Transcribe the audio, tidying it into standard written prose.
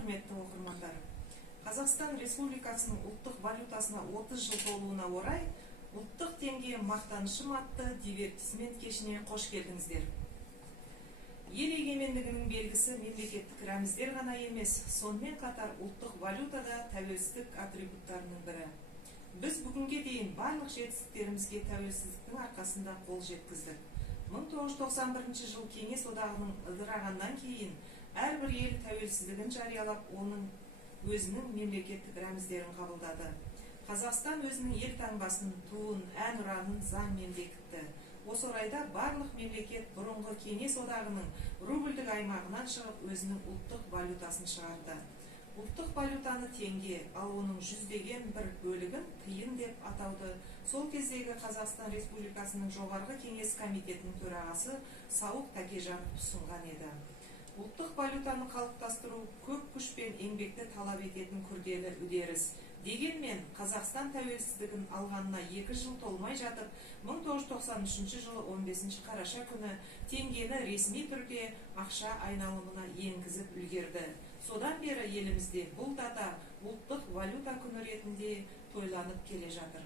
құрметті оқырмандар. Қазақстан Республикасының ұлттық валютасына 30 жыл толуына орай ұлттық теңге мақтанышым атты дивертисмент кешіне қош келдіңіздер. Ел егемендігінің белгісі мемлекеттік рәміздер ғана емес, сонымен қатар ұлттық валютада тәуелсіздік атрибуттарының бірі. Біз бүгінге дейін барлық жетістіктерімізге тәуелсіздіктің арқасында қол жеткіздік. 1991 жыл Кеңес одағының ыдырағаннан кейін әрбір ел тәуелсіздігін жариялап, оның өзінің мемлекеттік рәміздерін қабылдады. Қазақстан өзінің ел таңбасын, туын, әнұранын заңмен бекітті. Осы орайда барлық мемлекет бұрынғы Кеңес одағының рубльдік аймағынан шығып, өзінің ұлттық валютасын шығарды. Ұлттық валютаны теңге, ал оның жүздеген бір бөлігін тиын деп атауды сол кездегі Қазақстан Республикасының жоғарғы кеңес комитетінің төрағасы Сауық Тәкежанов ұсынған еді. Ұлттық валютаны қалыптастыру көп күш пен еңбекті талап ететін күрделі үдеріс. Дегенмен, Қазақстан тәуелсіздігін алғанына 2 жыл толмай жатып, 1993 жылы 15 қараша күні теңгені ресми түрде ақша айналымына енгізіп үлгерді. Содан бері елімізде бұл дата ұлттық валюта күні ретінде тойланып келе жатыр.